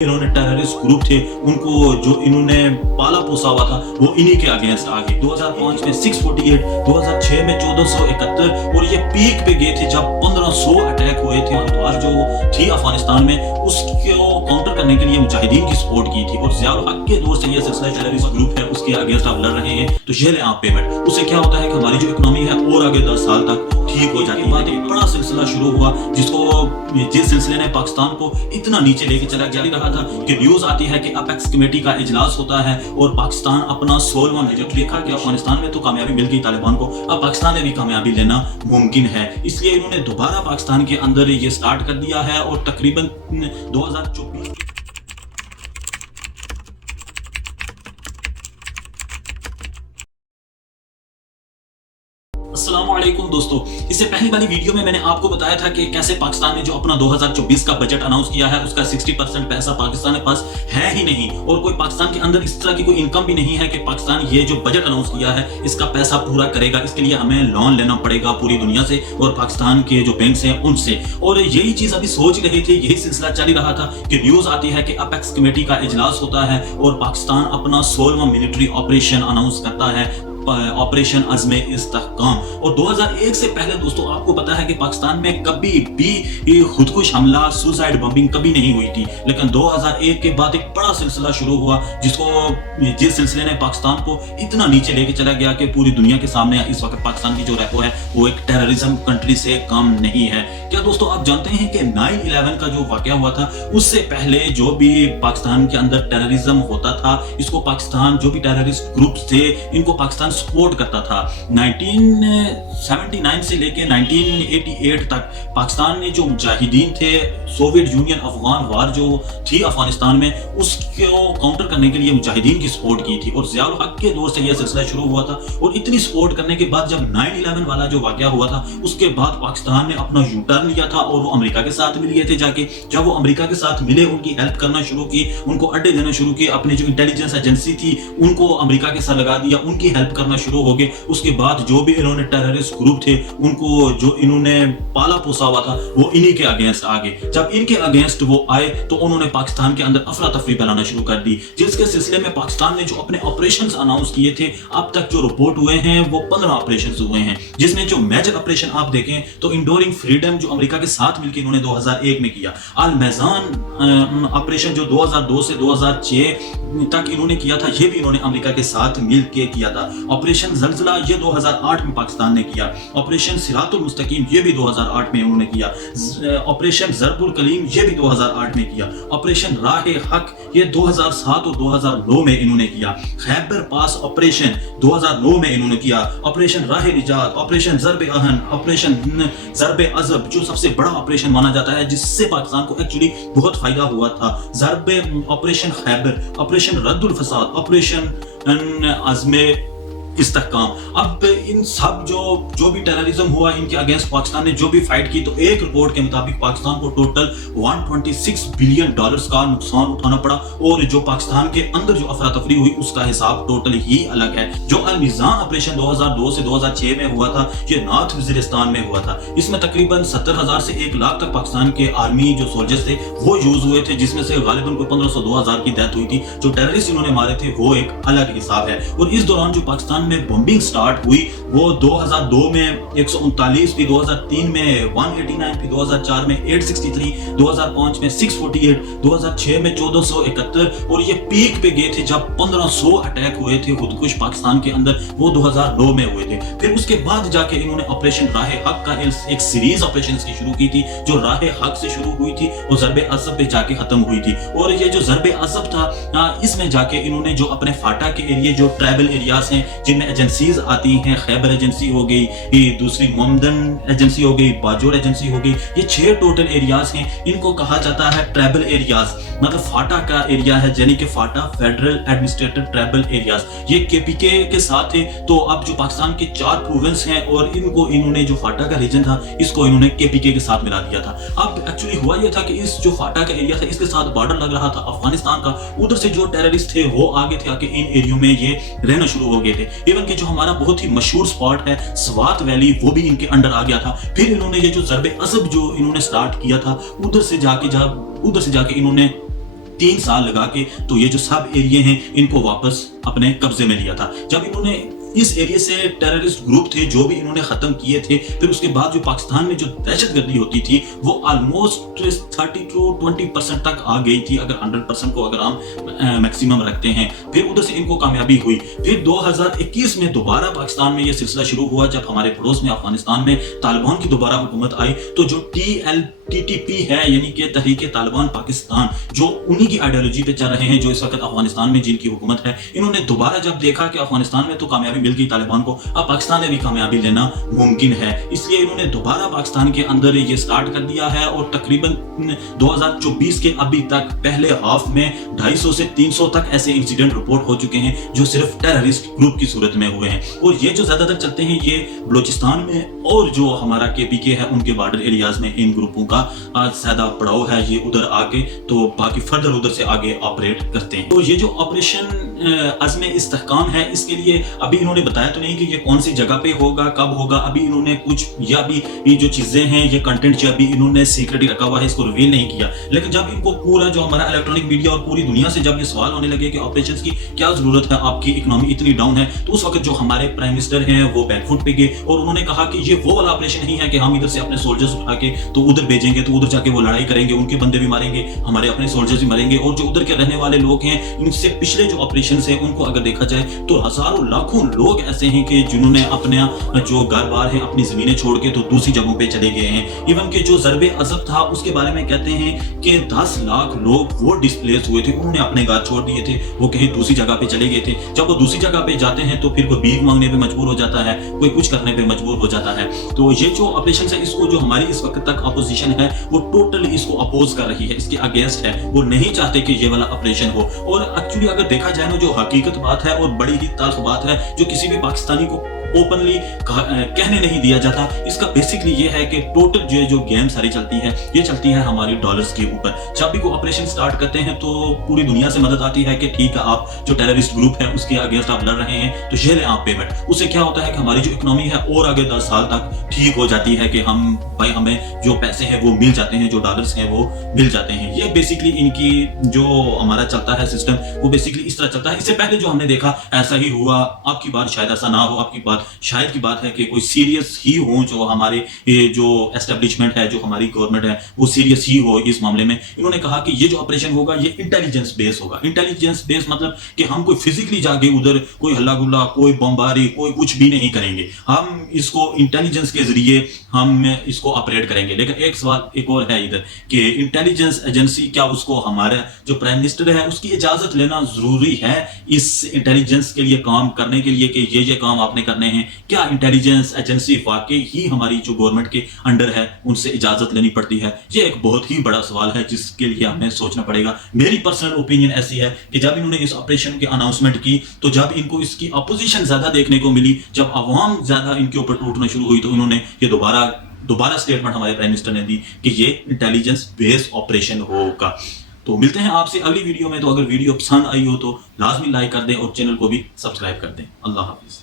इन्होंने terrorist group थे उनको जो इन्होंने पाला पोसा हुआ था वो इन्हीं के अगेंस्ट आ गए। 2005 में 648, 2006 में 1471 और ये पीक पे गए थे जब 1500 अटैक हुए थे। और जो थी अफगानिस्तान में उसको काउंटर करने के लिए मुजाहिदीन की सपोर्ट की थी और ज़ियाउल हक के दौर से ये सिलसिला टेररिस्ट ग्रुप है उसके अगेंस्ट आप लड़ रहे हैं तो ये लें आप पेमेंट। उससे क्या होता है कि हमारी जो इकोनॉमी है और आगे 10 साल तक ठीक हो जाती है। एक बड़ा सिलसिला शुरू हुआ जिस सिलसिले ने पाकिस्तान को इतना नीचे लेके चला रहा था कि न्यूज आती है कि अपेक्स कमेटी का इजलास होता है और पाकिस्तान अपना 16वां मेजर देखा कि अफगानिस्तान में तो कामयाबी मिल गई तालिबान को, अब पाकिस्तान में भी कामयाबी लेना मुमकिन है। इसलिए इन्होंने दोबारा पाकिस्तान के अंदर ये स्टार्ट कर दिया है और तकरीबन 2024 अस्सलाम वालेकुम दोस्तों, इससे पहली वाली वीडियो में मैंने आपको बताया था कि कैसे पाकिस्तान ने जो अपना 2024 का बजट अनाउंस किया है उसका 60% पैसा पाकिस्तान के पास है ही नहीं और कोई पाकिस्तान के अंदर इस तरह की कोई इनकम भी नहीं है कि पाकिस्तान ये जो बजट अनाउंस किया है इसका पैसा पूरा करेगा। इसके लिए हमें लोन लेना पड़ेगा पूरी दुनिया से और पाकिस्तान के जो बैंक्स हैं उनसे। और यही चीज अभी सोच रहे थे, यही सिलसिला चल रहा था कि न्यूज आती है कि अपेक्स कमेटी का इजलास होता है और पाकिस्तान अपना 16वां मिलिट्री ऑपरेशन अनाउंस करता है, ऑपरेशन अज़्म इस्तेहकाम। और 2001 से पहले दोस्तों आपको पता है कि पाकिस्तान में कभी भी खुदकुश हमला, सुसाइड बॉम्बिंग कभी नहीं हुई थी, लेकिन 2001 के बाद एक बड़ा सिलसिला शुरू हुआ जिस सिलसिले ने पाकिस्तान को इतना नीचे लेके चला गया कि पूरी दुनिया के सामने इस वक्त पाकिस्तान की जो रैपो है वो एक टेररिज्म कंट्री से कम नहीं है। क्या दोस्तों आप जानते हैं कि 9/11 का जो वाकया हुआ था उससे पहले जो भी पाकिस्तान के अंदर टेररिज्म होता था इसको पाकिस्तान जो भी टेररिस्ट ग्रुप थे इनको पाकिस्तान सपोर्ट करता था। 1979 से लेके 1988 तक पाकिस्तान ने जो मुजाहिदीन थे, सोवियत यूनियन अफगान वार जो थी अफगानिस्तान में उसको काउंटर करने के लिए मुजाहिदीन की सपोर्ट की थी और ज़ियाउल हक के दौर से यह सिलसिला शुरू हुआ था। और इतनी सपोर्ट करने के बाद जब 9/11 वाला जो वाकया हुआ था उसके बाद पाकिस्तान ने अपना यू टर्न लिया था और वो अमेरिका के साथ मिल गए थे। जाके जब वो अमेरिका के साथ मिले उनकी हेल्प करना शुरू की, उनको अड्डे देना शुरू किए, अपनी जो इंटेलिजेंस एजेंसी थी उनको अमेरिका के साथ लगा दिया, उनकी हेल्प करना शुरू हो गए। उसके बाद जो भी इन्होंने टेररिस्ट ग्रुप थे उनको जो इन्होंने पाला पोसा हुआ था वो इन्हीं के अगेंस्ट आ गए। जब इनके अगेंस्ट वो आए तो उन्होंने पाकिस्तान के अंदर अफरा तफरी फैलाना शुरू कर दी, जिसके सिलसिले में पाकिस्तान ने जो अपने ऑपरेशंस अनाउंस किए थे अब तक जो रिपोर्ट हुए हैं वो 15 ऑपरेशंस हुए हैं, जिसमें जो मेजर ऑपरेशन आप देखें तो इंडोरिंग फ्रीडम जो अमेरिका के साथ मिलकर इन्होंने 2001 में किया, अल मैजान ऑपरेशन जो 2002 से 2006 तक इन्होंने किया था ये भी इन्होंने अमेरिका के साथ मिलकर किया था। ऑपरेशन ज़ल्ज़ला ये 2008 में पाकिस्तान ने किया, ऑपरेशन सिरातुल मुस्तकीम ये भी 2008 में उन्होंने किया, ऑपरेशन ज़रबुल कलीम ये भी 2008 में किया, ऑपरेशन राह हक ये 2007 और 2009 में इन्होंने किया, खैबर पास ऑपरेशन 2009 में इन्होंने किया, ऑपरेशन राह निजात, ऑपरेशन ज़रब अहन, ऑपरेशन ज़रब अज़ब जो सबसे बड़ा ऑपरेशन माना जाता है जिससे पाकिस्तान को एक्चुअली बहुत फायदा हुआ था, ज़रब ऑपरेशन खैबर, ऑपरेशन रद्दुल फसाद, ऑपरेशन अज़्म इस्तेहकाम। अब इन सब जो भी टेररिज्म हुआ इनके अगेंस्ट पाकिस्तान ने जो भी फाइट की तो एक रिपोर्ट के मुताबिक पाकिस्तान को टोटल 126 बिलियन डॉलर्स का नुकसान उठाना पड़ा और जो पाकिस्तान के अंदर जो अफरा तफरी हुई उसका हिसाब टोटल ही अलग है। जो अल मीज़ान ऑपरेशन 2002 से 2006 में हुआ था ये नॉर्थ वजीरिस्तान में हुआ था, इसमें तकरीबन 70,000 से 1 लाख तक पाकिस्तान के आर्मी जो सोल्जर्स थे वो यूज हुए थे, जिसमें से गालिबन कोई 1500-2000 की डेथ हुई थी। जो टेररिस्ट इन्होंने मारे थे वो एक अलग हिसाब है। और इस दौरान जो पाकिस्तान में बॉम्बिंग स्टार्ट हुई वो 2002 में 139, फिर 2003 में 189, फिर 2004 में 863, 2005 में 648, 2006 में 1471 और ये पीक पे गए थे जब 1500 अटैक हुए थे खुदकुश पाकिस्तान के अंदर, वो 2009 में हुए थे। फिर उसके बाद जाके इन्होंने ऑपरेशन राह हक का एक सीरीज ऑपरेशन की शुरू की थी जो राह हक से शुरू हुई थी और ज़रब अज़ब पे जाके खत्म हुई थी। और ये जो ज़रब अज़ब था इसमें जाके इन्होंने जो अपने फाटा के एरिया जो ट्राइबल एरियाज हैं जिनमें एजेंसीज आती हैं, खैबर एजेंसी हो गई, ये दूसरी मोमदन एजेंसी हो गई, बाजोर एजेंसी हो गई, ये 6 टोटल एरियाज हैं। इनको कहा जाता है ट्राइबल एरियाज, मतलब फाटा का एरिया है यानी कि फाटा फेडरल एडमिनिस्ट्रेटिव ट्राइबल एरियाज, ये केपीके के साथ है। तो अब जो पाकिस्तान के 4 प्रोविंस हैं और इनको इन्होंने जो फाटा का रीजन था इसको इन्होंने केपीके के साथ मिला दिया था। अब एक्चुअली हुआ ये था कि इस जो फाटा का एरिया था इसके साथ बॉर्डर लग रहा था अफगानिस्तान का, उधर से जो टेररिस्ट थे वो आगे थे आके इन एरियो में ये रहना शुरू हो गए थे। इवन कि जो हमारा बहुत ही मशहूर स्पॉट है स्वात वैली वो भी इनके अंडर आ गया था। फिर इन्होंने ये जो ज़रब अज़ब जो इन्होंने स्टार्ट किया था उधर से जाके इन्होंने 3 साल लगा के तो ये जो सब एरिया हैं इनको वापस अपने कब्जे में लिया था। जब इन्होंने इस एरिया से टेररिस्ट ग्रुप थे जो भी इन्होंने खत्म किए थे, फिर उसके बाद जो पाकिस्तान में जो दहशतगर्दी होती थी वो ऑलमोस्ट 30 to 20% तक आ गई थी, अगर 100% को अगर हम मैक्सिमम रखते हैं। फिर उधर से इनको कामयाबी हुई। फिर 2021 में दोबारा पाकिस्तान में ये सिलसिला शुरू हुआ जब हमारे पड़ोस में अफगानिस्तान में तालिबान की दोबारा हुकूमत आई। तो जो TLTTP है यानी कि तहरीक तालिबान पाकिस्तान, जो उन्हीं की आइडियोलॉजी पे चल रहे हैं, जो इस वक्त अफगानिस्तान में जिनकी हुकूमत है, इन्होंने दोबारा जब देखा कि अफगानिस्तान में तो कामयाबी मिल गई तालिबान को, अब पाकिस्तान में भी कामयाबी लेना मुमकिन है, इसलिए इन्होंने दोबारा पाकिस्तान के अंदर ये स्टार्ट कर दिया है। और तकरीबन 2024 के अभी तक पहले हाफ में 250 से 300 तक ऐसे इंसिडेंट रिपोर्ट हो चुके हैं जो सिर्फ टेररिस्ट ग्रुप की सूरत में हुए हैं। और ये जो ज्यादातर चलते हैं ये बलूचिस्तान में और जो हमारा KPK है उनके बॉर्डर एरियाज में इन ग्रुपों का ज्यादा पड़ाव है। ये उधर आके तो बाकी फर्दर उधर से आगे ऑपरेट करते हैं। तो ये जो ऑपरेशन अज़्म इस्तेहकाम है, इसके लिए अभी इन्होंने बताया तो नहीं कि ये कौन सी जगह पे होगा, कब होगा। अभी इन्होंने कुछ या भी ये जो चीजें हैं, ये कंटेंट जो अभी इन्होंने सीक्रेट ही रखा हुआ है, इसको रिवील नहीं किया। लेकिन जब इनको पूरा जो हमारा इलेक्ट्रॉनिक मीडिया और पूरी दुनिया से जब ये सवाल होने लगे कि ऑपरेशंस की क्या जरूरत है, आपकी इकोनॉमी इतनी डाउन है, तो उस वक्त जो हमारे प्राइम मिनिस्टर हैं वो बैकफुट पे गए और उन्होंने कहा कि ये वो वाला ऑपरेशन नहीं है कि हम इधर से अपने सोल्जर्स उठा के तो उधर भेजेंगे, तो उधर जाके वो लड़ाई करेंगे, उनके बंदे भी मारेंगे, हमारे अपने सोल्जर्स भी मरेंगे। और जो उधर के रहने वाले लोग हैं, इनसे पिछले जो ऑपरेशन है उनको अगर देखा जाए तो हजारों लाखों लोग ऐसे हैं कि जिन्होंने अपने जो घर बार है, अपनी जमीनें छोड़ के तो दूसरी जगहों पे चले गए हैं। इवन के जो ज़रबे अज़ब था उसके बारे में कहते हैं कि 10 लाख लोग वो डिस्प्लेस हुए थे, उन्होंने अपने घर छोड़ दिए थे, वो कहीं दूसरी जगह पे चले गए थे। जब वो दूसरी जगह पे जाते हैं तो फिर कोई भीख मांगने पे मजबूर हो जाता है, कोई कुछ करने पे मजबूर हो जाता है। तो ये जो ऑपरेशन है, इसको जो हमारी इस वक्त तक अपोजिशन है वो टोटली इसको अपोज कर रही है, इसके अगेंस्ट है, वो नहीं चाहते कि ये वाला ऑपरेशन हो। और एक्चुअली अगर देखा जाए ना, जो हकीकत बात है और बड़ी ही तल्ख बात है, जो किसी भी पाकिस्तानी को ओपनली कहने नहीं दिया जाता, इसका बेसिकली ये है कि टोटल जो गेम सारी चलती है, ये चलती है हमारी डॉलर्स के ऊपर। जब भी कोई ऑपरेशन स्टार्ट करते हैं तो पूरी दुनिया से मदद आती है कि ठीक है, आप जो टेररिस्ट ग्रुप है उसके अगेंस्ट आप लड़ रहे हैं तो ये लें आप पेमेंट। उससे क्या होता है कि हमारी जो इकोनॉमी है और आगे 10 साल तक ठीक हो जाती है कि हम भाई हमें जो पैसे हैं वो मिल जाते हैं, जो डॉलर्स हैं वो मिल जाते हैं। ये बेसिकली इनकी जो हमारा चलता है सिस्टम, वो बेसिकली इस तरह चलता है। इससे पहले जो हमने देखा ऐसा ही हुआ, आपकी बात शायद ऐसा ना हो, आपकी बात शायद की बात है कि कोई सीरियस ही हो, जो हमारे ये जो एस्टेब्लिशमेंट है, जो हमारी गवर्नमेंट है, वो सीरियस ही हो इस मामले में। इन्होंने कहा कि ये जो ऑपरेशन होगा ये इंटेलिजेंस बेस होगा। इंटेलिजेंस बेस मतलब कि हम कोई फिजिकली जाके उधर कोई हल्ला गुल्ला, कोई बमबारी, कोई कुछ भी नहीं करेंगे, हम इसको इंटेलिजेंस के जरिए हम इसको ऑपरेट करेंगे। लेकिन एक सवाल एक और है इधर कि इंटेलिजेंस एजेंसी, क्या उसको हमारा जो प्राइम मिनिस्टर है उसकी इजाजत लेना जरूरी है इस इंटेलिजेंस के लिए काम करने के लिए कि ये काम आपने करने हैं? क्या इंटेलिजेंस एजेंसी वाकई ही हमारी जो गवर्नमेंट के अंडर है उनसे इजाजत लेनी पड़ती है? ये एक बहुत ही बड़ा सवाल है जिसके लिए हमें सोचना पड़ेगा। मेरी पर्सनल ओपिनियन ऐसी है कि जब इन्होंने इस ऑपरेशन की अनाउंसमेंट की, तो जब इनको इसकी अपोजिशन ज्यादा देखने को मिली, जब अवाम ज्यादा इनके ऊपर टूटना शुरू हुई, तो इन्होंने ये दोबारा स्टेटमेंट हमारे प्राइम मिनिस्टर ने दी कि ये इंटेलिजेंस बेस्ड ऑपरेशन होगा। तो मिलते हैं आपसे अगली वीडियो में। तो अगर वीडियो पसंद आई हो तो लाजमी लाइक कर दें और चैनल को भी सब्सक्राइब कर दें। अल्लाह हाफिज।